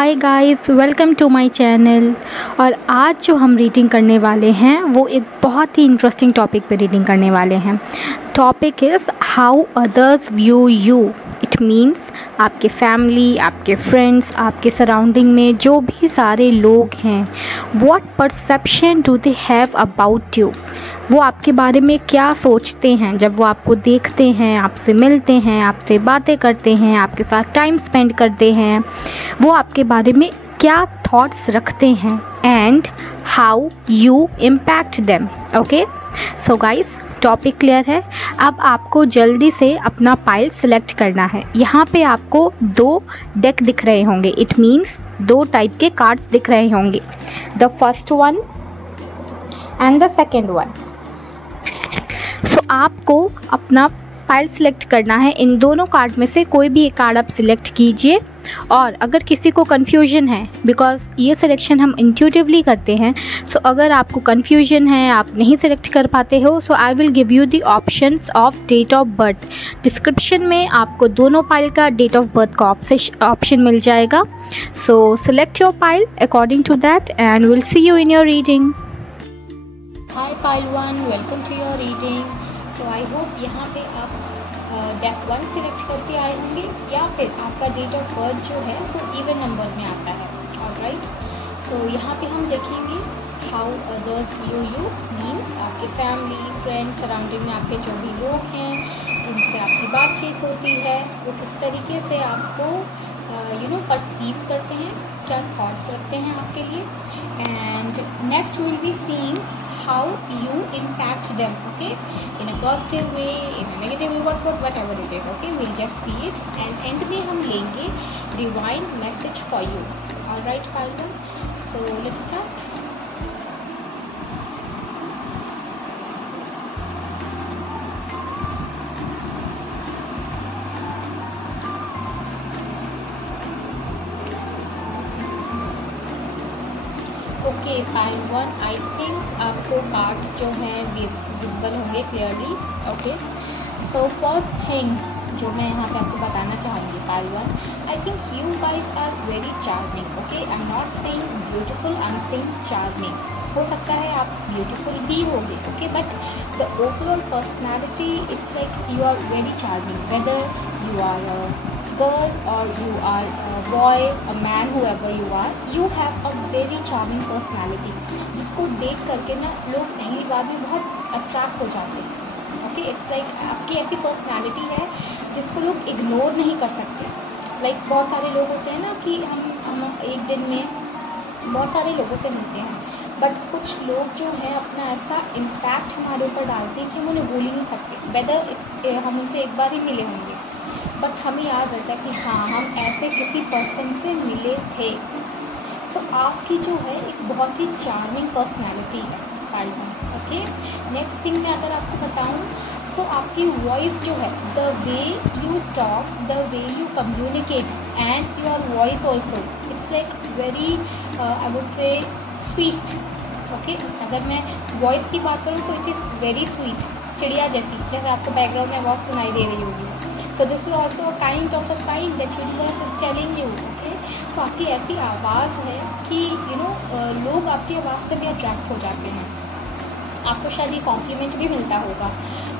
Hi guys, welcome to my channel. और आज जो हम रीडिंग करने वाले हैं वो एक बहुत ही इंटरेस्टिंग टॉपिक पे रीडिंग करने वाले हैं। Topic is how others view you. It means आपके फैमिली, आपके फ्रेंड्स, आपके सराउंडिंग में जो भी सारे लोग हैं, what perception do they have about you. वो आपके बारे में क्या सोचते हैं जब वो आपको देखते हैं, आपसे मिलते हैं, आपसे बातें करते हैं, आपके साथ टाइम स्पेंड करते हैं। वो आपके बारे में क्या थॉट्स रखते हैं and how you impact them. Okay, so guys, topic clear है। अब आपको जल्दी से अपना पाइल सेलेक्ट करना है। यहाँ पे आपको 2 डेक दिख रहे होंगे। इट मीन्स 2 टाइप के कार्ड्स दिख रहे होंगे, the first one and the second one. So आपको अपना फाइल सिलेक्ट करना है। इन दोनों कार्ड में से कोई भी एक कार्ड आप सिलेक्ट कीजिए। और अगर किसी को कन्फ्यूजन है, बिकॉज़ ये सिलेक्शन हम इंट्यूटिवली करते हैं, सो अगर आपको कन्फ्यूजन है, आप नहीं सिलेक्ट कर पाते हो, so I will give you the options of date of birth. Description में आपको दोनों पाइल का डेट ऑफ बर्थ का ऑप्शन मिल जाएगा। So select your pile according to that and will see you in your reading. Hi pile 1, welcome to your reading. So I hope यहाँ पे आप डेक 1 सिलेक्ट करके आए होंगे या फिर आपका डेट ऑफ बर्थ जो है वो इवन नंबर में आता है। ऑलराइट, सो यहाँ पे हम देखेंगे how others view you means आपके फैमिली, फ्रेंड, सराउंडिंग में आपके जो भी लोग हैं जिनसे आपकी बातचीत होती है, वो किस तरीके से आपको परसीव करते हैं, क्या थॉट्स रखते हैं आपके लिए। And next will be seeing how you impact them, okay, in a positive way, in a negative way, whatever it is, okay, we'll just see it and end में हम लेंगे divine message for you. All right, Palva, so let's start. Okay, file 1, I think आपको cards जो हैं visible होंगे clearly. Okay, so first thing जो मैं यहाँ पे आपको बताना चाहूँगी file 1, I think you guys are very charming. Okay, I am not saying beautiful, I am saying charming. हो सकता है आप ब्यूटीफुल भी होंगे, okay, but the overall personality is like you are very charming, whether you are girl or you are a boy, a man, whoever you have a very charming personality, जिसको देख करके ना लोग पहली बार में बहुत अट्रैक्ट हो जाते हैं। ओके, इट्स लाइक आपकी ऐसी पर्सनैलिटी है जिसको लोग इग्नोर नहीं कर सकते। लाइक बहुत सारे लोग होते हैं ना कि हम एक दिन में बहुत सारे लोगों से मिलते हैं, बट कुछ लोग जो हैं अपना ऐसा इम्पैक्ट हमारे ऊपर डालते हैं कि हम उन्हें भूल ही नहीं सकते। वेदर हम उनसे एक बार ही मिले होंगे, बट हमें याद रहता है कि हाँ, हम ऐसे किसी पर्सन से मिले थे। सो आपकी जो है एक बहुत ही चार्मिंग पर्सनैलिटी है पाइल 1। ओके, नेक्स्ट थिंग मैं अगर आपको बताऊँ, सो आपकी वॉइस जो है, the way you talk, the way you communicate and your voice also, it's like very I would say sweet. Okay, अगर मैं वॉइस की बात करूँ तो इट इज़ वेरी स्वीट, चिड़िया जैसे आपको बैकग्राउंड में आवाज़ सुनाई दे रही होगी। So this is also a kind of a sign that universe is telling you, okay? So आपकी ऐसी आवाज़ है कि लोग आपकी आवाज़ से भी अट्रैक्ट हो जाते हैं। आपको शायद ये कॉम्प्लीमेंट भी मिलता होगा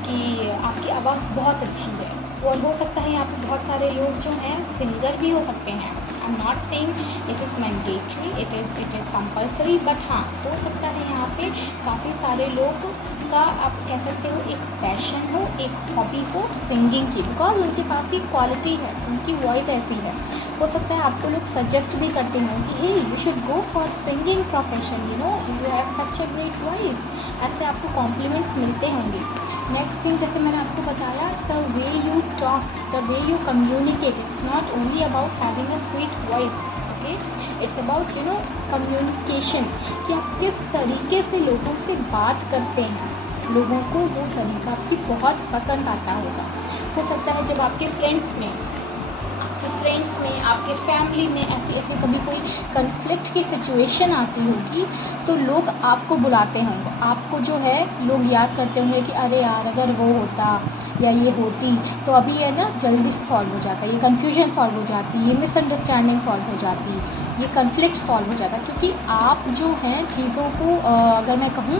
कि आपकी आवाज़ बहुत अच्छी है। और हो सकता है यहाँ पे बहुत सारे लोग जो हैं सिंगर भी हो सकते हैं। आई am not saying it is mandatory, it is compulsory, but हाँ, हो सकता है यहाँ पे काफ़ी सारे लोग का आप कह सकते हो एक पैशन हो, एक हॉबी हो सिंगिंग की, बिकॉज उनके पास एक क्वालिटी है, उनकी वॉइस ऐसी है। हो सकता है आपको लोग सजेस्ट भी करते हों कि hey you should go for singing profession, you have such a great voice. ऐसे आपको कॉम्प्लीमेंट्स मिलते होंगे। नेक्स्ट थिंग, जैसे मैंने आपको बताया, the way you talk, the way you communicate, it's not only about having a sweet voice, okay, it's about communication, कि आप किस तरीके से लोगों से बात करते हैं। लोगों को वो तरीका भी बहुत पसंद आता होगा। हो सकता है जब आपके फ्रेंड्स में आपके फ्रेंड्स में, आपके फैमिली में ऐसे कभी कोई कन्फ्लिक्ट की सिचुएशन आती होगी तो लोग आपको बुलाते होंगे, आपको जो है लोग याद करते होंगे कि अरे यार अगर वो होता या ये होती तो अभी ये ना जल्दी से सॉल्व हो जाता, ये कन्फ्यूजन सॉल्व हो जाती, ये मिसअंडरस्टैंडिंग सॉल्व हो जाती, ये कन्फ्लिक्ट सॉल्व हो जाता। क्योंकि आप जो हैं चीज़ों को अगर मैं कहूँ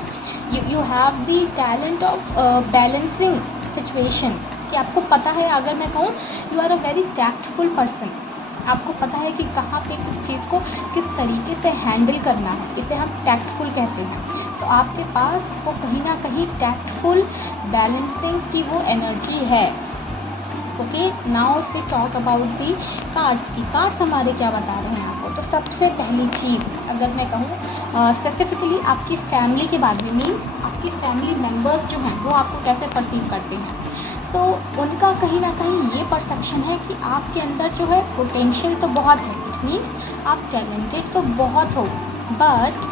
you have the talent of balancing situation, कि आपको पता है, अगर मैं कहूँ you are a very tactful person, आपको पता है कि कहाँ पे किस चीज़ को किस तरीके से हैंडल करना है, इसे हम टैक्टफुल कहते हैं। तो आपके पास वो कहीं ना कहीं टैक्टफुल बैलेंसिंग की वो एनर्जी है। Okay, now if we talk about the cards की, कार्ड्स हमारे क्या बता रहे हैं आपको। तो सबसे पहली चीज़ अगर मैं कहूँ स्पेसिफिकली आपकी फैमिली के बारे में, मीन्स आपकी फैमिली मेम्बर्स जो हैं वो आपको कैसे परसीव करते हैं। सो उनका कहीं ना कहीं ये परसेप्शन है कि आपके अंदर जो है पोटेंशियल तो बहुत है, विच मीन्स आप टैलेंटेड तो बहुत हो, बट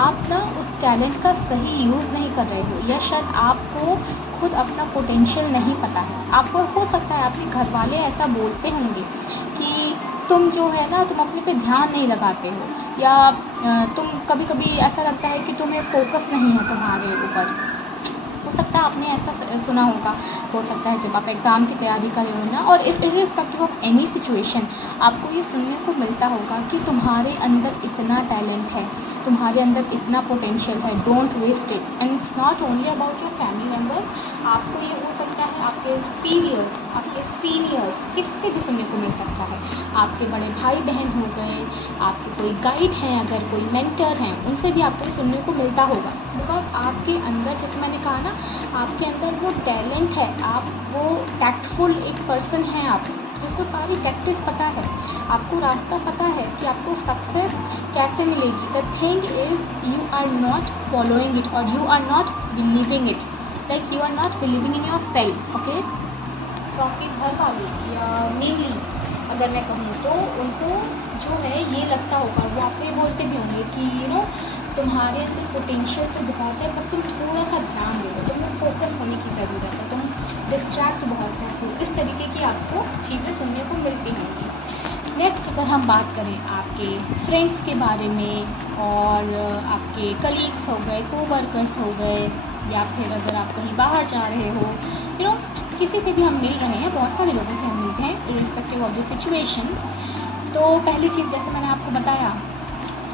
आप ना उस टैलेंट का सही यूज़ नहीं कर रहे हो, या शायद आपको खुद अपना पोटेंशियल नहीं पता है। आपको हो सकता है आपके घर वाले ऐसा बोलते होंगे कि तुम जो है ना तुम अपने पे ध्यान नहीं लगाते हो, या तुम कभी कभी ऐसा लगता है कि तुम्हें फोकस नहीं है तुम्हारे ऊपर। हो सकता है आपने ऐसा सुना होगा, हो सकता है जब आप एग्ज़ाम की तैयारी कर रहे हो ना, और इर्रिस्पेक्टिव ऑफ एनी सिचुएशन आपको ये सुनने को मिलता होगा कि तुम्हारे अंदर इतना टैलेंट है, तुम्हारे अंदर इतना पोटेंशियल है, don't waste it. And it's not only about your family members, आपको ये हो सकता है आपके सुपीरियर्स, आपके सीनियर्स, किससे भी सुनने को मिल सकता है। आपके बड़े भाई बहन हो गए, आपके कोई गाइड हैं, अगर कोई मेंटर हैं, उनसे भी आपको सुनने को मिलता होगा। बिकॉज आपके अंदर, जैसे मैंने कहा ना, आपके अंदर वो टैलेंट है, आप वो टैक्टफुल एक पर्सन हैं, आप जिसको सारी टैक्टिक्स पता है, आपको रास्ता पता है कि आपको सक्सेस कैसे मिलेगी। The thing is you are not following it और you are not believing it, like you are not believing in yourself. Okay, तो आपके घर वाले या मेनली अगर मैं कहूँ तो उनको जो है ये लगता होगा, वो आपको ये बोलते भी होंगे कि यू नो तुम्हारे अंदर पोटेंशियल तो बहुत है, बस तुम थोड़ा सा ध्यान दो, तुम्हें फोकस होने की ज़रूरत है, तुम डिस्ट्रैक्ट बहुत रहते हो। इस तरीके की आपको चीज़ें सुनने को मिलती होंगी। नेक्स्ट अगर हम बात करें आपके फ्रेंड्स के बारे में, और आपके कलीग्स हो गए, कोवर्कर्स हो गए, या फिर अगर आप कहीं बाहर जा रहे हो, यू नो किसी से भी हम मिल रहे हैं, बहुत सारे लोगों से हम मिलते हैं इर्रिस्पेक्टिव ऑफ द सिचुएशन। तो पहली चीज़ जैसे मैंने आपको बताया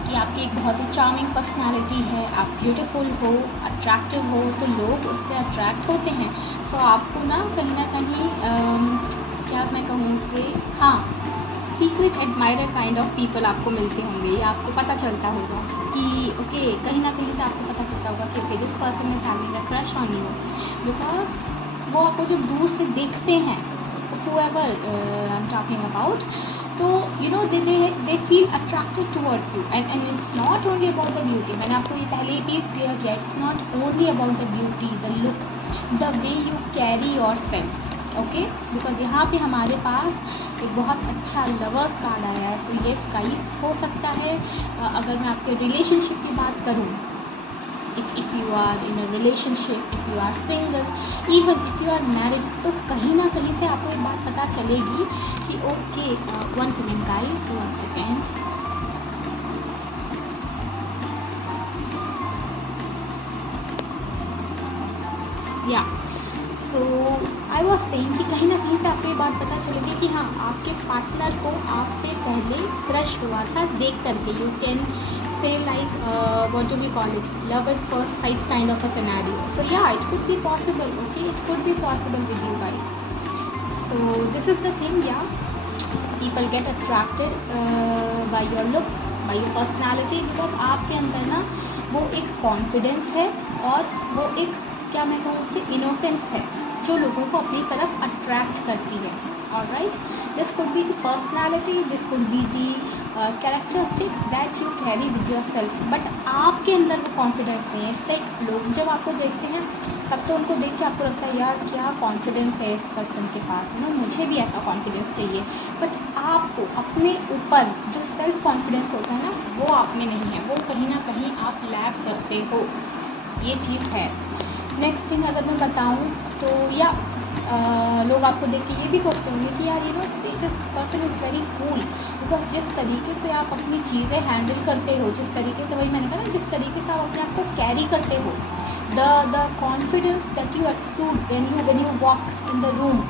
कि आपकी एक बहुत ही चार्मिंग पर्सनालिटी है, आप ब्यूटीफुल हो, अट्रैक्टिव हो, तो लोग उससे अट्रैक्ट होते हैं। सो आपको ना कहीं क्या मैं कहूँ उससे, हाँ, secret admirer kind of people आपको मिलते होंगे, या आपको पता चलता होगा कि ओके, कहीं ना कहीं से आपको पता चलता होगा कि okay this person is having a crush on you, because वो आपको जब दूर से देखते हैं, whoever I'm talking about, तो you know they feel attracted towards you, and it's not only about the beauty, मैंने आपको ये पहले भी क्लियर किया, it's not only about the beauty, the look, the way you carry yourself, okay. Because यहाँ पे हमारे पास एक बहुत अच्छा लवर्स कार्ड आया है। तो ये गाइस हो सकता है अगर मैं आपके रिलेशनशिप की बात करूँ, if you are in a relationship, if you are single, even if you are married, तो कहीं ना कहीं से आपको एक बात पता चलेगी कि okay, one second guys, one second, yeah, so I was saying कि कहीं ना कहीं से आपको ये बात पता चलेगी कि हाँ, आपके पार्टनर को आप पे पहले क्रश हुआ था देख करके। You can say like what do we call it, love at first sight kind of a scenario. So yeah, it could be possible, okay, it could be possible with you guys. So this is the thing, yeah, people get attracted by your looks, by your personality, because आपके अंदर ना वो एक confidence है और वो एक क्या मैं कहूँ उससे इनोसेंस है जो लोगों को अपनी तरफ अट्रैक्ट करती है। Alright, this could be the personality, this could be the characteristics that you carry with yourself, but आपके अंदर वो कॉन्फिडेंस नहीं है। इट्स लाइक लोग जब आपको देखते हैं तब तो उनको देख के आपको लगता है यार क्या कॉन्फिडेंस है इस पर्सन के पास, है ना, मुझे भी ऐसा कॉन्फिडेंस चाहिए, बट आपको अपने ऊपर जो सेल्फ कॉन्फिडेंस होता है ना वो आप में नहीं है, वो कहीं ना कहीं आप लैक करते हो, ये चीज़ है। नेक्स्ट थिंग अगर मैं बताऊँ तो या लोग आपको देख के ये भी सोचते होंगे कि यार this person is very cool, because जिस तरीके से आप अपनी चीज़ें हैंडल करते हो, जिस तरीके से, वही मैंने कहा ना, जिस तरीके से आप अपने आप को कैरी करते हो, the confidence that you exude when you walk in the room,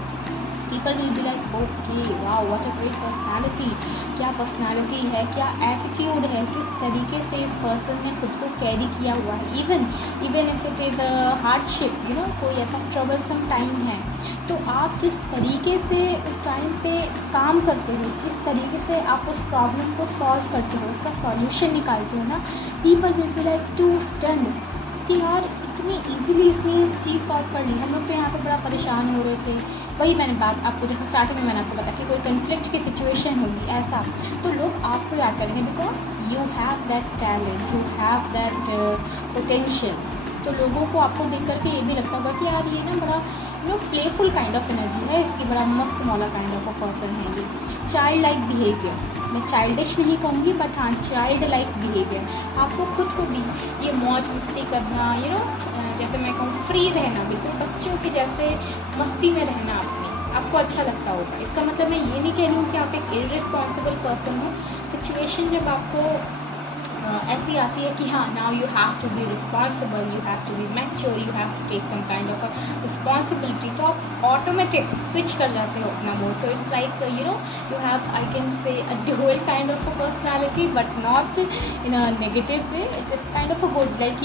people will be like, okay, wow, what a great personality, क्या पर्सनालिटी है, क्या एटीट्यूड है, किस तरीके से इस पर्सन ने खुद को कैरी किया हुआ है, even if it is a hardship, कोई ऐसा ट्रबलसम टाइम है, तो आप जिस तरीके से उस टाइम पे काम करते हो, किस तरीके से आप उस प्रॉब्लम को सॉल्व करते हो, उसका सॉल्यूशन निकालते हो ना, people will be like to stunned कि यार इतनी इजीली इसने इस चीज़ सॉल्व कर ली। हम लोग तो यहाँ पे बड़ा परेशान हो रहे थे। वही मैंने बात आपको, जैसे स्टार्टिंग में मैंने आपको बताया कि कोई कन्फ्लिक्ट की सिचुएशन होगी ऐसा, तो लोग आपको याद करेंगे because you have that talent, you have that potential. तो लोगों को आपको देख करके ये भी लगता होगा कि यार ये ना बड़ा प्लेफुल काइंड ऑफ एनर्जी है इसकी, बड़ा मस्त मौला काइंड ऑफ अ पर्सन है ये। चाइल्ड लाइक बिहेवियर, मैं चाइल्डिश नहीं कहूँगी, बट हाँ चाइल्ड लाइक बिहेवियर, आपको खुद को भी ये मौज मस्ती करना, जैसे मैं कहूँ फ्री रहना, बिल्कुल बच्चों की जैसे मस्ती में रहना अपनी, आपको अच्छा लगता होगा। इसका मतलब मैं ये नहीं कह रही हूँ कि आप एक इररिस्पॉन्सिबल पर्सन हो। सिचुएशन जब आपको ऐसी आती है कि हाँ now you have to be responsible, you have to be mature, you have to take some kind of a responsibility, तो आप ऑटोमेटिक स्विच कर जाते हो अपना mode. So it's like you have, I can say a dual kind of a personality, but not in a negative way, it's kind of a good, like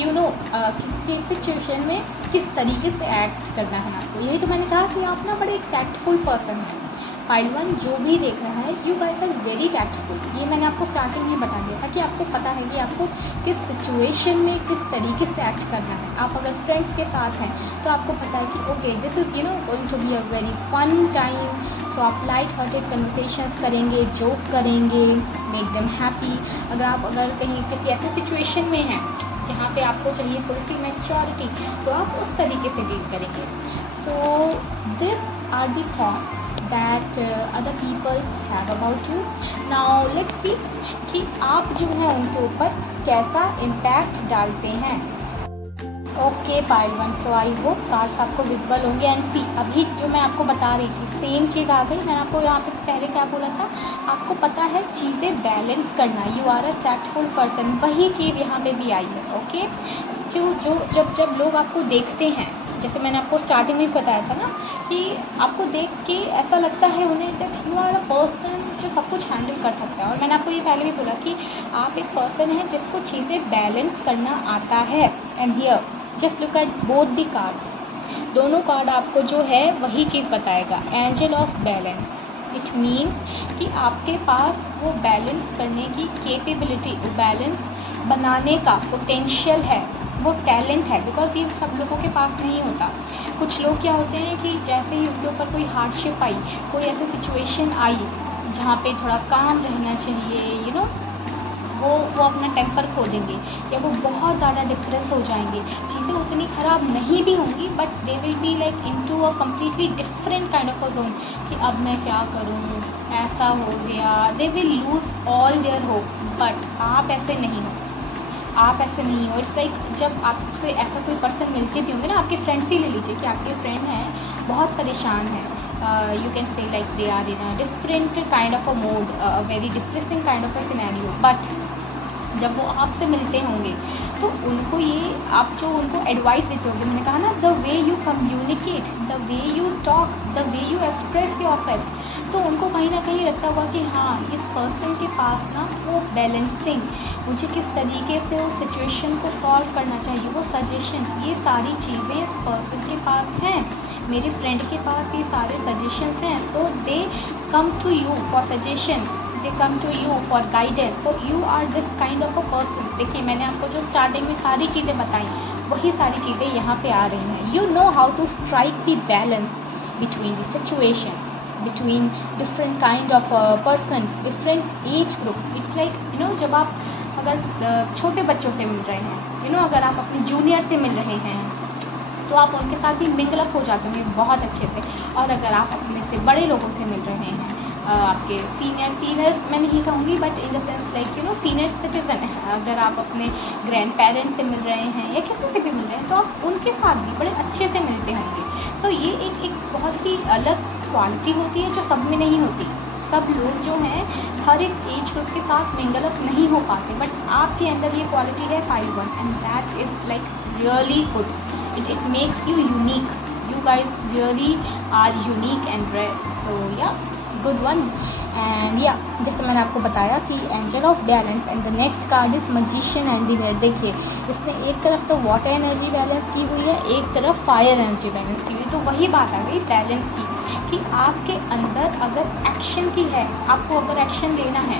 किस situation में किस तरीके से एक्ट करना है आपको। यही तो मैंने कहा कि आप ना बड़े एक टैक्टफुल पर्सन हैं। पाइल 1 जो भी देख रहा है, you guys are very tactful. ये मैंने आपको स्टार्टिंग में ही बता दिया था कि आपको पता है कि आपको किस सिचुएशन में किस तरीके से एक्ट करना है। आप अगर फ्रेंड्स के साथ हैं तो आपको पता है कि okay this is going to be a very fun time, so आप लाइट हार्टेड कन्वर्सेशंस करेंगे, जोक करेंगे, मेक देम हैप्पी। अगर कहीं किसी ऐसी सिचुएशन में हैं जहाँ पे आपको चाहिए थोड़ी सी मैच्योरिटी, तो आप उस तरीके से डील करेंगे। So this are the thoughts that other people have about you. Now let's see कि आप जो है उनके ऊपर कैसा इम्पैक्ट डालते हैं। Okay pile 1, so I hope cards आपको विजिबल होंगे। एंड सी, अभी जो मैं आपको बता रही थी सेम चीज़ आ गई। मैंने आपको यहाँ पे पहले क्या बोला था, आपको पता है चीज़ें बैलेंस करना, you are a tactful person, वही चीज़ यहाँ पे भी आई है। ओके, क्यों जब लोग आपको देखते हैं, जैसे मैंने आपको स्टार्टिंग में बताया था ना कि आपको देख के ऐसा लगता है उन्हें that you are a person जो सब कुछ हैंडल कर सकता है। और मैंने आपको ये पहले भी बोला कि आप एक पर्सन हैं जिसको चीज़ें बैलेंस करना आता है। And here just look at both the cards, दोनों कार्ड आपको जो है वही चीज़ बताएगा, angel of balance. It means कि आपके पास वो बैलेंस करने की कैपेबिलिटी, वो बैलेंस बनाने का पोटेंशियल है, वो टैलेंट है, बिकॉज ये सब लोगों के पास नहीं होता। कुछ लोग क्या होते हैं कि जैसे ही उनके ऊपर कोई हार्डशिप आई, कोई ऐसी सिचुएशन आई जहाँ पे थोड़ा काम रहना चाहिए, वो अपना टेम्पर खो देंगे या वो बहुत ज़्यादा डिप्रेस हो जाएंगे। चीज़ें उतनी ख़राब नहीं भी होंगी, but they will be like into a completely different kind of a zone कि अब मैं क्या करूँ, ऐसा हो गया। They will lose all their hope, but आप ऐसे नहीं हो, आप ऐसे नहीं हो। इट्स लाइक जब आपसे ऐसा कोई पर्सन मिलते भी होंगे ना, आपके फ्रेंड्स ही ले लीजिए कि आपके फ्रेंड हैं, बहुत परेशान हैं, you can say like they are in a different kind of a mode, a very depressing kind of a scenario, but जब वो आपसे मिलते होंगे तो उनको ये आप जो उनको एडवाइस देते होंगे, मैंने कहा ना the way you communicate, the way you talk, the way you express yourself, तो उनको कहीं ना कहीं लगता होगा कि हाँ इस पर्सन के पास ना वो बैलेंसिंग, मुझे किस तरीके से उस सिचुएशन को सॉल्व करना चाहिए, वो सजेशन, ये सारी चीज़ें इस पर्सन के पास हैं, मेरे फ्रेंड के पास ये सारे सजेशंस हैं। So they come to you for suggestions, they come to you for guidance, so you are this kind of a person। देखिए मैंने आपको जो स्टार्टिंग में सारी चीज़ें बताई, वही सारी चीज़ें यहाँ पे आ रही हैं। You know how to strike the balance between the situations, between different kind of persons, different age group। It's like जब आप अगर छोटे बच्चों से मिल रहे हैं, अगर आप अपने जूनियर से मिल रहे हैं तो आप उनके साथ भी मिंगल अप हो जाते होंगे बहुत अच्छे से, और अगर आप अपने से बड़े लोगों से मिल रहे हैं आपके सीनियर मैं नहीं कहूँगी, but in the sense like you know senior citizen, अगर आप अपने ग्रैंड पेरेंट्स से मिल रहे हैं या किसी से भी मिल रहे हैं तो आप उनके साथ भी बड़े अच्छे से मिलते होंगे। सो ये एक बहुत ही अलग क्वालिटी होती है जो सब में नहीं होती। सब लोग जो हैं हर एक एज ग्रुप के साथ मिंगल अप नहीं हो पाते, बट आपके अंदर ये क्वालिटी है pile 1 and that is like really good. It makes you unique, you guys really are unique and rare, so yeah, good one। and yeah, जैसे मैंने आपको बताया कि angel of balance and the next card is magician and the mirror. देखिए इसने एक तरफ तो वाटर एनर्जी बैलेंस की हुई है, एक तरफ फायर एनर्जी बैलेंस की हुई है। तो वही बात आ गई बैलेंस की कि आपके अंदर अगर एक्शन की है, आपको अगर एक्शन लेना है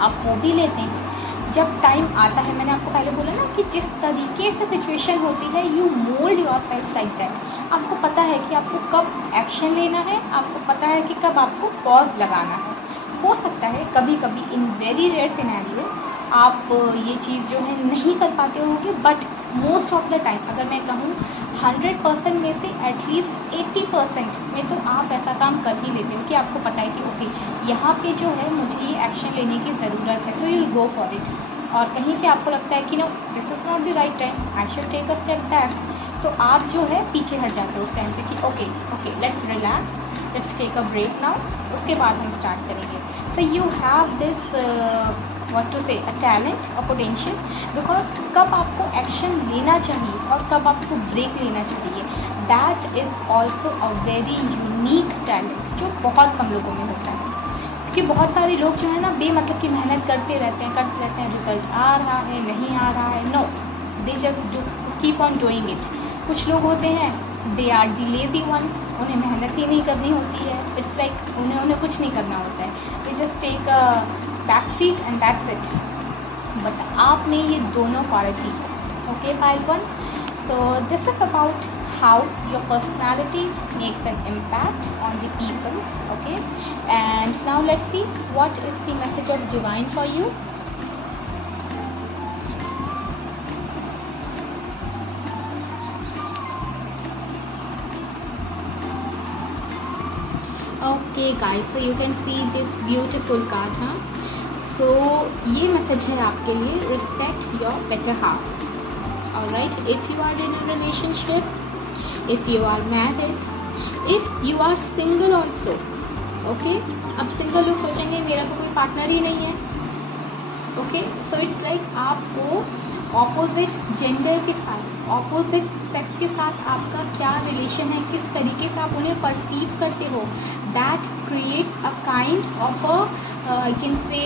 आप वो भी लेते हैं जब टाइम आता है। मैंने आपको पहले बोला ना कि जिस तरीके से सिचुएशन होती है you mould your self like that. आपको पता है कि आपको कब एक्शन लेना है, आपको पता है कि कब आपको पॉज लगाना है। हो सकता है कभी कभी इन वेरी रेयर सिनेरियो आप ये चीज़ जो है नहीं कर पाते होंगे, but most of the time अगर मैं कहूँ 100% में से एटलीस्ट 80% में तो आप ऐसा काम कर ही लेते हो कि आपको पता है कि ओके यहाँ पे जो है मुझे ये एक्शन लेने की ज़रूरत है, so you will go for it. और कहीं पे आपको लगता है कि no this is not the right time, I should take a step back, तो आप जो है पीछे हट जाते हो उस टाइम पे कि okay let's relax, let's take a break now, उसके बाद हम स्टार्ट करेंगे। So you have this what to say a talent, a potential, because कब आपको एक्शन लेना चाहिए और कब आपको ब्रेक लेना चाहिए, that is also a very unique talent जो बहुत कम लोगों में होता है। क्योंकि बहुत सारे लोग जो है ना बेमतलब की मेहनत करते रहते हैं, रिजल्ट आ रहा है नहीं आ रहा है, no they just do keep on doing it. कुछ लोग होते हैं they are the lazy ones, उन्हें मेहनत ही नहीं करनी होती है, इट्स लाइक उन्हें कुछ नहीं करना होता है, they just take a back seat and that's it. But आप में ये दोनों क्वालिटी है, okay pile 1। So this is about how your personality makes an impact on the people, okay. And now let's see what is the message of divine for you. Okay guys, so you can see this beautiful card, हाँ। So ये message है आपके लिए, respect your better half, alright. If you are in a relationship, if you are married, if you are single also, okay. अब single लोग सोचेंगे मेरा तो कोई पार्टनर ही नहीं है, ओके। सो इट्स लाइक आपको ऑपोजिट जेंडर के साथ, ऑपोजिट सेक्स के साथ आपका क्या रिलेशन है, किस तरीके से आप उन्हें परसीव करते हो, that creates a kind of a I can say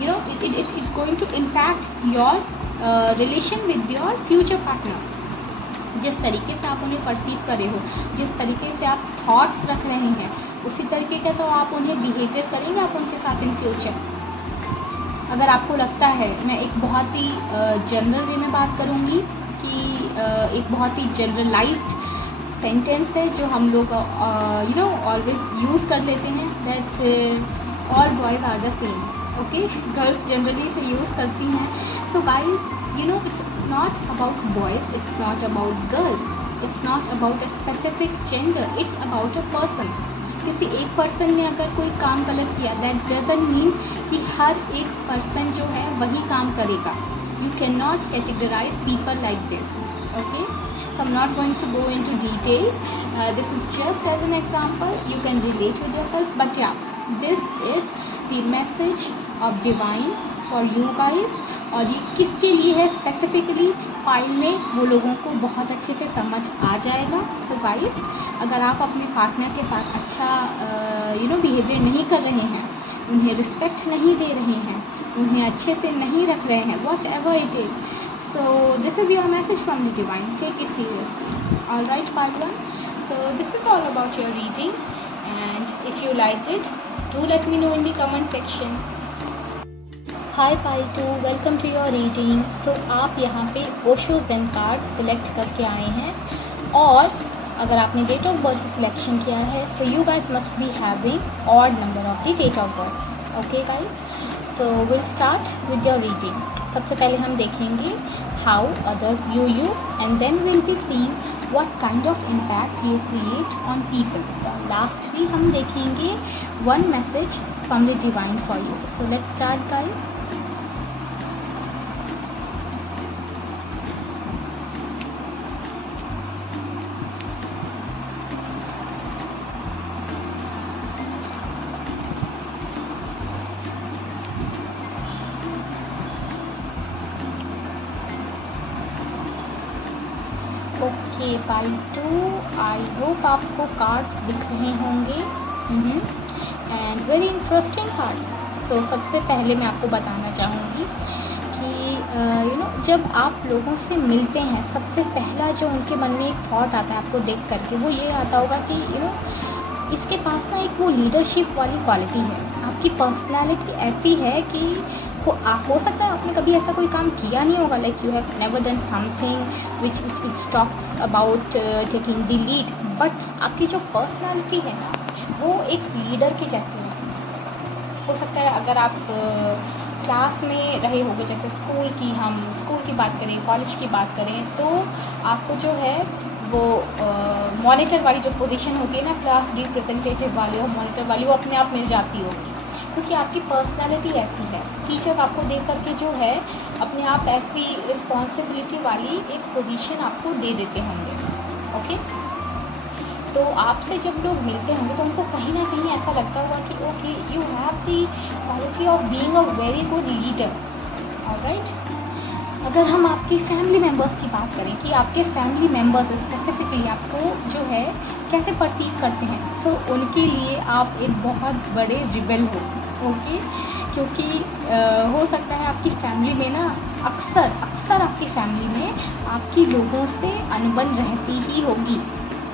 you know it going to impact your relation with your future partner. जिस तरीके से आप उन्हें परसीव कर रहे हो, जिस तरीके से आप थॉट्स रख रहे हैं, उसी तरीके का तो आप उन्हें बिहेवियर करेंगे आप उनके साथ इन फ्यूचर। अगर आपको लगता है, मैं एक बहुत ही जनरल वे में बात करूँगी कि एक बहुत ही जनरलाइज्ड सेंटेंस है जो हम लोग यू नो ऑलवेज यूज़ कर लेते हैं, that all boys are the same, okay. Girls generally इसे यूज़ करती हैं। So guys you know it's not about boys, it's not about girls, it's not about a specific gender, it's about a person. किसी एक person ने अगर कोई काम गलत किया, दैट डजंट मीन कि हर एक पर्सन जो है वही काम करेगा। You can not categorize people like this, okay. So I am not going to go into detail, this is just as an example, you can relate with yourself, but ya this is the message of divine for you guys. और ये किसके लिए है specifically, pile में वो लोगों को बहुत अच्छे से समझ आ जाएगा। सो गाइस, अगर आप अपने पार्टनर के साथ अच्छा यू नो बिहेवियर नहीं कर रहे हैं, उन्हें रिस्पेक्ट नहीं दे रहे हैं, उन्हें अच्छे से नहीं रख रहे हैं, whatever it is, so this is your message from the divine, take it seriously, alright pile 1। So this is all about your reading, and if you like it do let me know in the comment section. Hi pile 2, welcome to your reading. So आप यहाँ पे Osho Zen card select करके आए हैं, और अगर आपने date of birth selection किया है, so you guys must be having odd number of the date of birth, okay guys. So will start with your reading. सबसे पहले हम देखेंगे how others view you and then will be seeing what kind of impact you create on people. Lastly हम देखेंगे one message from the divine for you. So let's start guys. Okay pile 2, I hope आपको cards दिख रहे होंगे and very interesting cards. So सबसे पहले मैं आपको बताना चाहूँगी कि जब आप लोगों से मिलते हैं सबसे पहला जो उनके मन में एक थॉट आता है आपको देख करके, वो ये आता होगा कि इसके पास ना एक वो लीडरशिप वाली क्वालिटी है। आपकी पर्सनालिटी ऐसी है कि हो सकता है आपने कभी ऐसा कोई काम किया नहीं होगा, like you have never done something which talks about taking the lead, but आपकी जो पर्सनालिटी है ना वो एक लीडर के जैसी है। हो सकता है अगर आप क्लास में रहे होंगे, जैसे स्कूल की बात करें, कॉलेज की बात करें, तो आपको जो है वो मॉनिटर वाली जो पोजीशन होती है ना, क्लास रिप्रेजेंटेटिव वाली और मॉनिटर वाली, वो अपने आप मिल जाती होगी, क्योंकि आपकी पर्सनालिटी ऐसी है। टीचर आपको देख करके जो है अपने आप ऐसी रिस्पॉन्सिबिलिटी वाली एक पोजीशन आपको दे देते होंगे। ओके, तो आपसे जब लोग मिलते होंगे तो उनको कहीं ना कहीं ऐसा लगता होगा कि okay you have the quality of being a very good leader. Alright, अगर हम आपकी फैमिली मेम्बर्स की बात करें कि आपके फैमिली मेम्बर्स स्पेसिफिकली आपको जो है कैसे परसीव करते हैं, सो उनके लिए आप एक बहुत बड़े रिबेल हो। ओके, क्योंकि हो सकता है आपकी फैमिली में ना अक्सर आपकी फैमिली में आपकी लोगों से अनबन रहती ही होगी,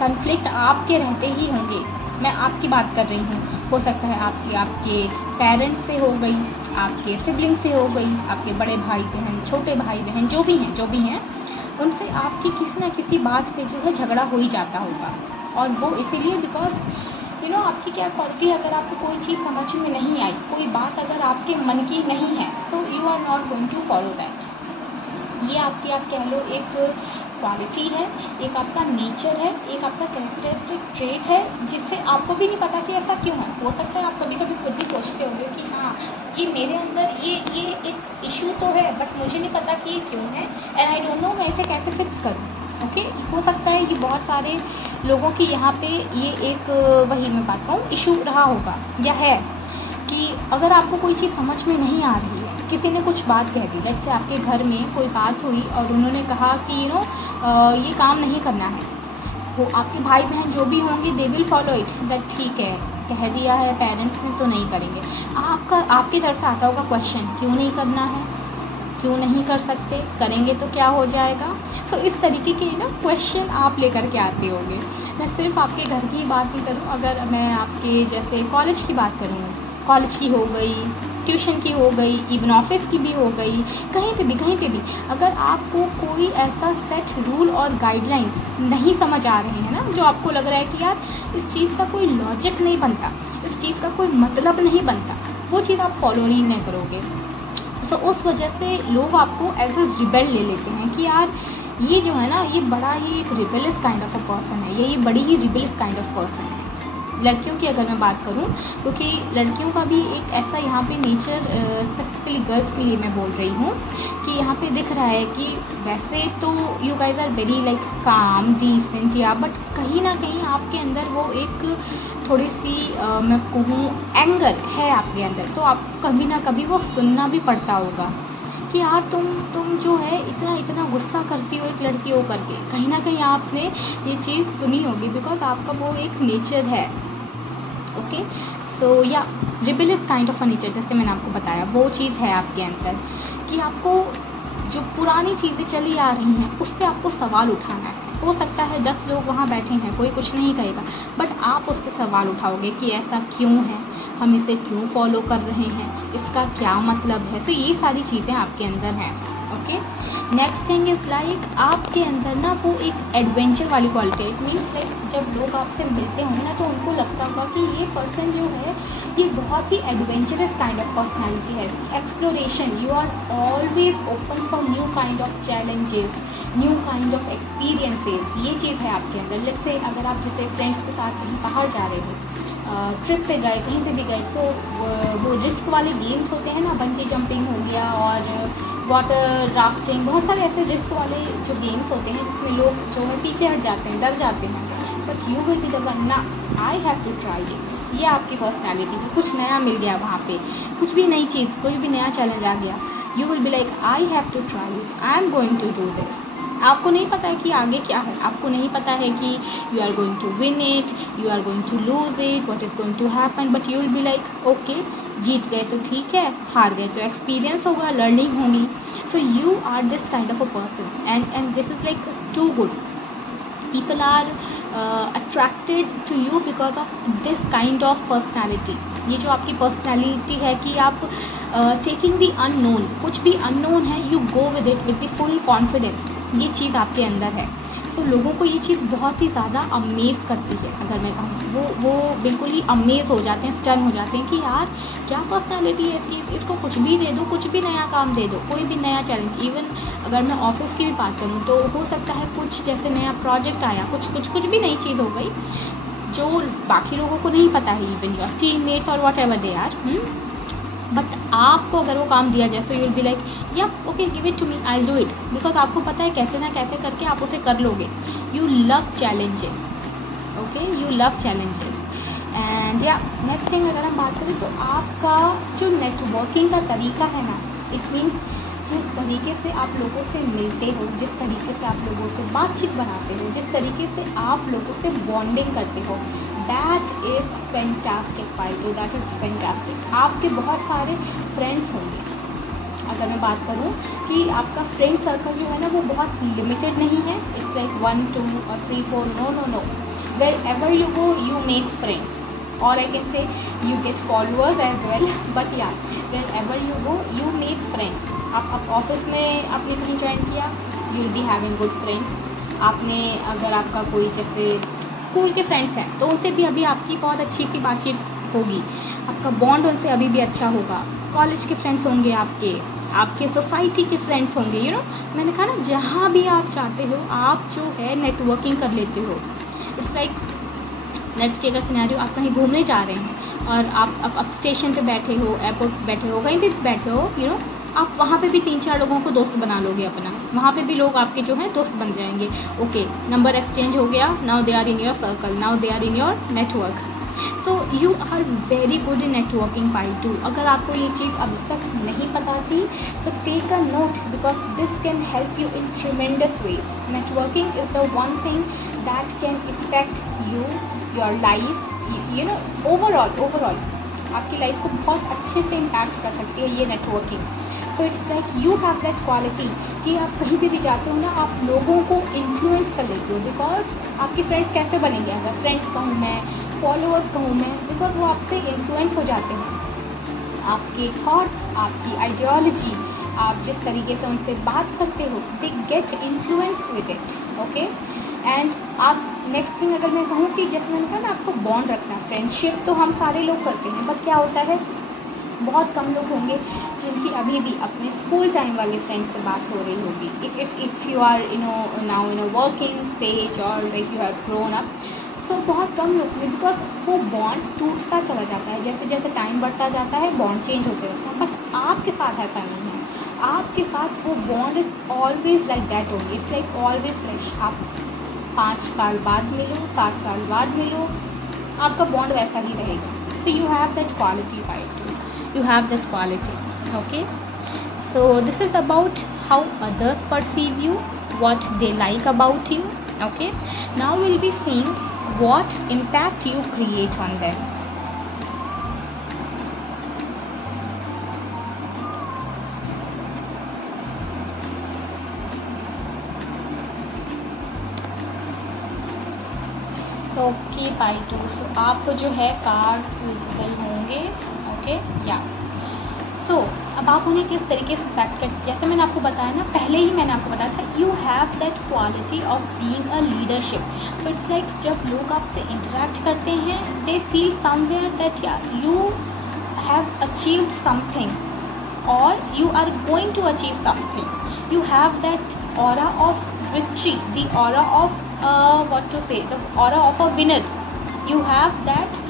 कन्फ्लिक्ट आपके रहते ही होंगे। मैं आपकी बात कर रही हूँ, हो सकता है आपके पेरेंट्स से हो गई, आपके सिबलिंग से हो गई, आपके बड़े भाई बहन, छोटे भाई बहन जो भी हैं उनसे आपकी किसी ना किसी बात पे जो है झगड़ा हो ही जाता होगा। और वो इसीलिए बिकॉज आपकी क्या क्वालिटी है, अगर आपको कोई चीज़ समझ में नहीं आई, कोई बात अगर आपके मन की नहीं है, so you are not going to follow that. ये आपकी आप कह लो एक क्वालिटी है, एक आपका नेचर है, एक आपका कैरेक्टरिस्टिक ट्रेट है, जिससे आपको भी नहीं पता कि ऐसा क्यों है। हो सकता है आप कभी कभी खुद भी सोचते होंगे कि हाँ ये मेरे अंदर ये एक इशू तो है, बट मुझे नहीं पता कि ये क्यों है एंड आई डोंट नो मैं इसे कैसे फिक्स करूँ। ओके, हो सकता है ये बहुत सारे लोगों की यहाँ पे ये एक वही मैं बात कहूँ इशू रहा होगा या है कि अगर आपको कोई चीज़ समझ में नहीं आ रही है, किसी ने कुछ बात कह दी, लेट्स से आपके घर में कोई बात हुई और उन्होंने कहा कि ये काम नहीं करना है, वो आपके भाई बहन जो भी होंगे they will follow it, that ठीक है कह दिया है पेरेंट्स ने तो नहीं करेंगे। आपकी तरफ से आता होगा क्वेश्चन, क्यों नहीं करना है, क्यों नहीं कर सकते, करेंगे तो क्या हो जाएगा। सो इस तरीके के ना क्वेश्चन आप लेकर के आते होंगे। मैं सिर्फ आपके घर की बात नहीं करूँ, अगर मैं आपके जैसे कॉलेज की बात करूँ, कॉलेज की हो गई, ट्यूशन की हो गई, इवन ऑफिस की भी हो गई, कहीं पे भी अगर आपको कोई ऐसा सेट रूल और गाइडलाइंस नहीं समझ आ रहे हैं ना, जो आपको लग रहा है कि यार इस चीज़ का कोई लॉजिक नहीं बनता, इस चीज़ का कोई मतलब नहीं बनता, वो चीज़ आप फॉलो ही नहीं करोगे। तो उस वजह से लोग आपको एज ए रिबेल ले लेते हैं कि यार ये जो है ना ये बड़ा ही एक rebellious kind of a person है, ये बड़ी ही रिबेलियस काइंड ऑफ पर्सन है। लड़कियों की अगर मैं बात करूं, क्योंकि लड़कियों का भी एक ऐसा यहाँ पे नेचर स्पेसिफिकली गर्ल्स के लिए मैं बोल रही हूँ कि यहाँ पे दिख रहा है कि वैसे तो you guys are very like calm decent yeah, but कहीं ना कहीं आपके अंदर वो एक थोड़ी सी मैं कहूँ एंगर है आपके अंदर, तो आपको कभी ना कभी वो सुनना भी पड़ता होगा कि यार तुम जो है इतना गुस्सा करती हो एक लड़की हो करके। कहीं ना कहीं आपने ये चीज़ सुनी होगी, बिकॉज आपका वो एक नेचर है। ओके, सो या rebellious kind of a nature, जैसे मैंने आपको बताया वो चीज़ है आपके अंदर कि आपको जो पुरानी चीज़ें चली आ रही हैं उस पर आपको सवाल उठाना है। हो सकता है 10 लोग वहाँ बैठे हैं, कोई कुछ नहीं कहेगा, बट आप उस पर सवाल उठाओगे कि ऐसा क्यों है, हम इसे क्यों फॉलो कर रहे हैं, इसका क्या मतलब है। सो ये सारी चीज़ें आपके अंदर हैं। Okay, next thing is like आपके अंदर ना वो एक एडवेंचर वाली क्वालिटी है। इट मीन्स लाइक जब लोग आपसे मिलते होंगे ना तो उनको लगता होगा कि ये पर्सन जो है ये बहुत ही एडवेंचरस काइंड ऑफ पर्सनैलिटी है। Exploration, you are always open for new kind of challenges, new kind of experiences, ये चीज़ है आपके अंदर। लेट्स से अगर आप जैसे फ्रेंड्स के साथ कहीं बाहर जा रहे हो, ट्रिप पे गए, कहीं पे भी गए, तो वो रिस्क वाले गेम्स होते हैं ना, बंजी जंपिंग हो गया और वाटर राफ्टिंग, बहुत सारे ऐसे रिस्क वाले जो गेम्स होते हैं जिसमें लोग जो है पीछे हट जाते हैं, डर जाते हैं, but you will be the one ना, I have to try it. ये आपकी पर्सनैलिटी है। कुछ नया मिल गया वहाँ पे, कुछ भी नई चीज़, कुछ भी नया चैलेंज आ गया, you will be like I have to try it, I am going to do this. आपको नहीं पता है कि आगे क्या है, आपको नहीं पता है कि you are going to win it, you are going to lose it, what is going to happen, but you will be like okay, जीत गए तो ठीक है, हार गए तो एक्सपीरियंस होगा, लर्निंग होगी। So you are this kind of a person and this is like too good. People are attracted to you because of this kind of personality। ये जो आपकी पर्सनैलिटी है कि आप टेकिंग द अननोन, कुछ भी अननोन है, you go with it with the full confidence, ये चीज़ आपके अंदर है। सो लोगों को ये चीज़ बहुत ही ज़्यादा अमेज़ करती है। अगर मैं कहूँ वो बिल्कुल ही अमेज़ हो जाते हैं, स्टन हो जाते हैं कि यार क्या पर्सनैलिटी है इसकी, इसको कुछ भी दे दो, कुछ भी नया काम दे दो, कोई भी नया चैलेंज। इवन अगर मैं ऑफिस की भी बात करूँ तो हो सकता है कुछ जैसे नया प्रोजेक्ट आया, कुछ भी नई चीज़ हो गई जो बाकी लोगों को नहीं पता है, इवन योर टीममेट्स और whatever they are, but आपको अगर वो काम दिया जाए तो you will be like yeah okay give it to me, I will do it, because आपको पता है कैसे ना कैसे करके आप उसे कर लोगे। You love challenges, okay, you love challenges. And या नेक्स्ट थिंग अगर हम बात करें तो आपका जो नेटवर्किंग का तरीका है ना, इट मीन्स जिस तरीके से आप लोगों से मिलते हो, जिस तरीके से आप लोगों से बातचीत बनाते हो, जिस तरीके से आप लोगों से बॉन्डिंग करते हो, that is fantastic phyto, that is fantastic. आपके बहुत सारे फ्रेंड्स होंगे। अगर मैं बात करूँ कि आपका फ्रेंड सर्कल जो है ना वो बहुत लिमिटेड नहीं है, इट्स लाइक 1 2 और 3 4, no, wherever you go you make friends, or I can say you get followers as well, but yeah, wherever you go you make friends। आप ऑफिस में आपने कहीं ज्वाइन किया, you will be having good friends। आपने अगर आपका कोई जैसे स्कूल के फ्रेंड्स हैं तो उनसे भी अभी आपकी बहुत अच्छी सी बातचीत होगी, आपका बॉन्ड उनसे अभी भी अच्छा होगा। कॉलेज के फ्रेंड्स होंगे, आपके सोसाइटी के फ्रेंड्स होंगे, यू नो, मैंने कहा ना जहाँ भी आप चाहते हो आप जो है नेटवर्किंग कर लेते हो। It's like let's take a scenario, आप कहीं घूमने जा रहे हैं और आप स्टेशन पे बैठे हो, एयरपोर्ट पे बैठे हो, कहीं पे बैठे हो, यू नो, आप वहाँ पे भी 3-4 लोगों को दोस्त बना लोगे अपना, वहाँ पे भी लोग आपके जो हैं दोस्त बन जाएंगे। ओके, नंबर एक्सचेंज हो गया, now they are in your circle, now they are in your network. So you are very good in networking part 2। अगर आपको ये चीज़ अभी तक नहीं पता थी तो take a note, because this can help you in tremendous ways. Networking is the one thing that can effect you, your life, you know, overall आपकी लाइफ को बहुत अच्छे से इम्पैक्ट कर सकती है ये networking. So it's like you have that quality कि आप कहीं भी जाते हो ना आप लोगों को इन्फ्लुएंस कर लेते हो, बिकॉज आपके फ्रेंड्स कैसे बनेंगे, अगर फ्रेंड्स कहूँ मैं, फॉलोअर्स कहूँ मैं, बिकॉज वो आपसे इन्फ्लुएंस हो जाते हैं। आपके थॉट्स, आपकी आइडियोलॉजी, आप जिस तरीके से उनसे बात करते हो, they get influence with it, okay. And आप नेक्स्ट थिंग अगर मैं कहूँ कि जैसे मैंने कहा ना आपको बॉन्ड रखना, फ्रेंडशिप तो हम सारे लोग करते हैं, बट क्या होता है बहुत कम लोग होंगे जिनकी अभी भी अपने स्कूल टाइम वाले फ्रेंड से बात हो रही होगी। If you are now in a working stage और like you have grown up, so बहुत कम लोग हैं, बिकॉज वो बॉन्ड टूटता चला जाता है, जैसे जैसे टाइम बढ़ता जाता है बॉन्ड चेंज होते रहते हैं। बट आपके साथ ऐसा नहीं है, आपके साथ वो bond is always like that only, it's like always fresh. आप 5 साल बाद मिलो, 7 साल बाद मिलो, आपका बॉन्ड वैसा ही रहेगा। So you have that quality right too, you have this quality, okay। So this is about how others perceive you, what they like about you, okay। Now we'll be seeing what impact you create on them। Okay pile 2, सो आपको जो है cards visible होंगे। Okay या सो अब आप उन्हें किस तरीके से इफेक्ट कर, जैसे मैंने आपको बताया ना, पहले ही मैंने आपको बताया था, you have that quality of being a leadership. So it's like जब लोग आपसे इंटरेक्ट करते हैं, they feel somewhere that yeah you have achieved something और you are going to achieve something. You have that aura of victory, the aura of what to say, the aura of a winner. You have that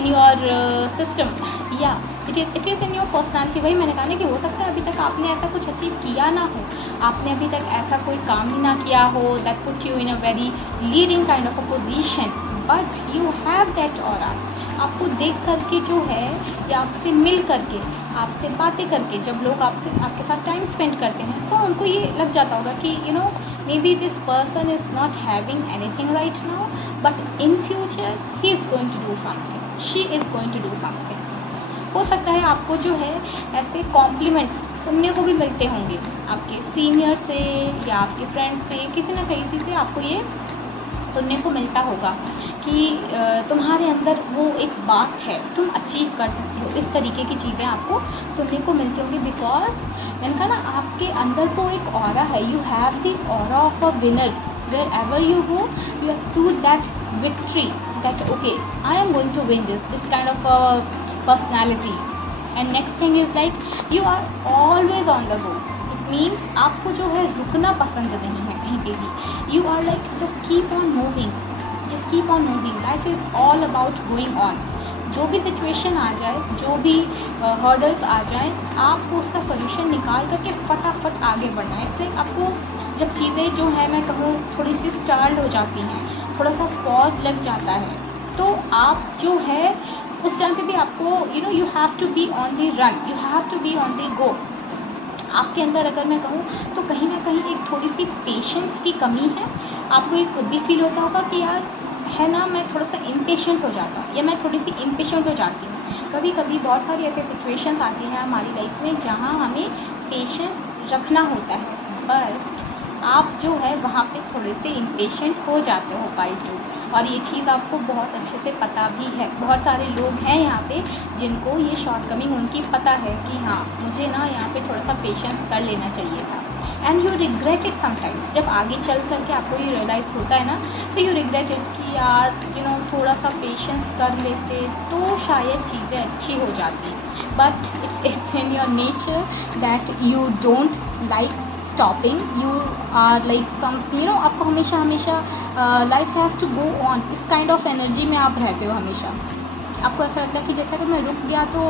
in your system. Yeah, it is in your personality. वही मैंने कहा ना कि हो सकता है अभी तक आपने ऐसा कुछ अचीव किया ना हो, आपने अभी तक ऐसा कोई काम ही ना किया हो that put you in a very leading kind of a position, but you have that aura. आपको देख करके जो है या आपसे मिल करके, आपसे बातें करके, जब लोग आपके साथ टाइम स्पेंड करते हैं, सो उनको ये लग जाता होगा कि you know maybe this person is not having anything right now, but in future he is going to do something, she is going to do something. हो सकता है आपको जो है ऐसे कॉम्प्लीमेंट्स सुनने को भी मिलते होंगे आपके सीनियर से या आपके फ्रेंड से, किसी न किसी से आपको ये सुनने को मिलता होगा कि तुम्हारे अंदर वो एक बात है, तुम अचीव कर सकते हो। इस तरीके की चीज़ें आपको सुनने को मिलती होंगी, बिकॉज मैंने कहा ना आपके अंदर वो एक ऑरा है, you have the aura of a winner. Wherever you go you exude that victory, that okay I am going to win this kind of personality. And next thing is like you are always on the go. Means आपको जो है रुकना पसंद नहीं है कहीं पे भी। You are like just keep on moving, just keep on moving. Life is all about going on. जो भी सिचुएशन आ जाए, जो भी हर्डल्स आ जाए, आपको उसका सोल्यूशन निकाल करके फटाफट आगे बढ़ना है। इसलिए आपको जब चीज़ें जो है मैं कहूँ थोड़ी सी स्टार्ट हो जाती हैं, थोड़ा सा पॉज लग जाता है, तो आप जो है उस टाइम पे भी आपको you have to be on the run, you have to be on the go. आपके अंदर अगर मैं कहूँ तो कहीं ना कहीं एक थोड़ी सी पेशेंस की कमी है। आपको ये खुद भी फील होता होगा कि यार है ना, मैं थोड़ा सा इम्पेशेंट हो जाता हूँ या मैं थोड़ी सी इम्पेशेंट हो जाती हूँ। कभी कभी बहुत सारी ऐसी सिचुएशंस आती हैं हमारी लाइफ में जहाँ हमें पेशेंस रखना होता है, बट आप जो है वहाँ पे थोड़े से इम्पेशेंट हो जाते हो पाइल 2, और ये चीज़ आपको बहुत अच्छे से पता भी है। बहुत सारे लोग हैं यहाँ पे जिनको ये शॉर्टकमिंग उनकी पता है कि हाँ मुझे ना यहाँ पे थोड़ा सा पेशेंस कर लेना चाहिए था। And you regret it sometimes, जब आगे चल करके आपको ये रियलाइज़ होता है ना, तो यू रिग्रेट इट कि यार थोड़ा सा पेशेंस कर लेते तो शायद चीज़ें अच्छी हो जाती। But it's in your nature that you don't like stopping, you are like something आपको हमेशा life has to go on, इस काइंड ऑफ एनर्जी में आप रहते हो हमेशा। आपको ऐसा लगता है कि जैसे अगर मैं रुक गया तो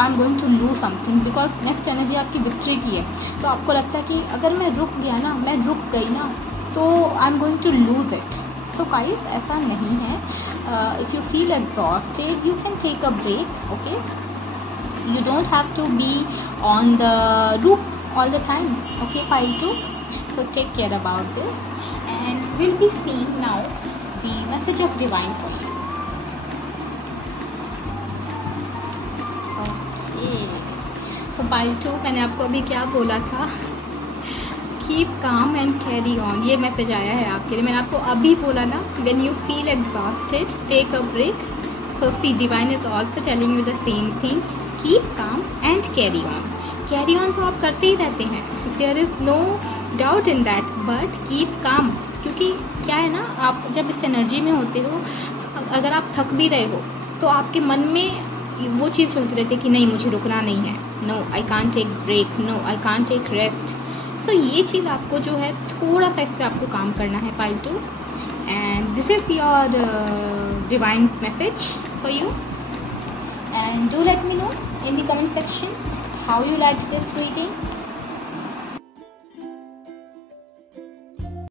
I am going to lose something, because next energy आपकी विक्ट्री की है। तो आपको लगता है कि अगर मैं रुक गया ना, मैं रुक गई ना, तो I am going to lose it. So guys ऐसा नहीं है। If you feel exhausted you can take a break, okay. You don't have to be on the loop all the time, okay pile 2? So take care about this, and we'll be seeing now the message of divine for you. Okay, so pile 2 मैंने आपको अभी क्या बोला था, keep calm and carry on, ये message आया है आपके लिए। मैंने आपको अभी बोला ना, when you feel exhausted take a break. So see divine is also telling you the same thing, keep calm and carry on. Carry on तो आप करते ही रहते हैं, there is no doubt in that, but keep calm. क्योंकि क्या है ना, आप जब इस एनर्जी में होते हो, अगर आप थक भी रहे हो तो आपके मन में वो चीज़ चलती रहती है कि नहीं मुझे रुकना नहीं है, no I can't take break, no I can't take rest. So ये चीज़ आपको जो है थोड़ा सा इस पर आपको काम करना है pile 2, and this is your divine message for you. And do let me know in the comment section how you liked this reading.